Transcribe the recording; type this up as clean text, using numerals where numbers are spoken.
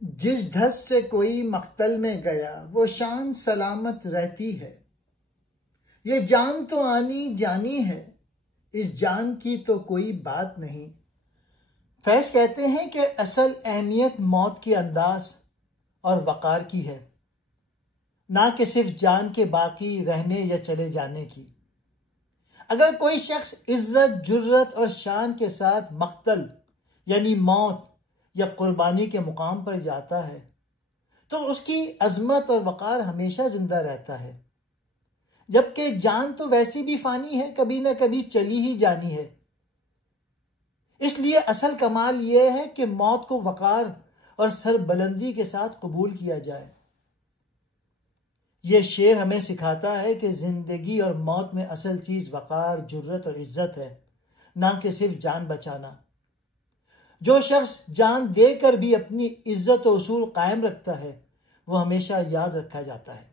جس دھس سے کوئی مقتل میں گیا وہ شان سلامت رہتی ہے، یہ جان تو آنی جانی ہے، اس جان کی تو کوئی بات نہیں۔ فیض کہتے ہیں کہ اصل اہمیت موت کے انداز اور وقار کی ہے، نہ کہ صرف جان کے باقی رہنے یا چلے جانے کی۔ اگر کوئی شخص عزت، جرت اور شان کے ساتھ مقتل یعنی موت یا قربانی کے مقام پر جاتا ہے تو اس کی عظمت اور وقار ہمیشہ زندہ رہتا ہے، جبکہ جان تو ویسی بھی فانی ہے، کبھی نہ کبھی چلی ہی جانی ہے۔ اس لیے اصل کمال یہ ہے کہ موت کو وقار اور سربلندی کے ساتھ قبول کیا جائے۔ یہ شعر ہمیں سکھاتا ہے کہ زندگی اور موت میں اصل چیز وقار، جرت اور عزت ہے، نہ کہ صرف جان بچانا۔ جو شخص جان دے کر بھی اپنی عزت و اصول قائم رکھتا ہے وہ ہمیشہ یاد رکھا جاتا ہے۔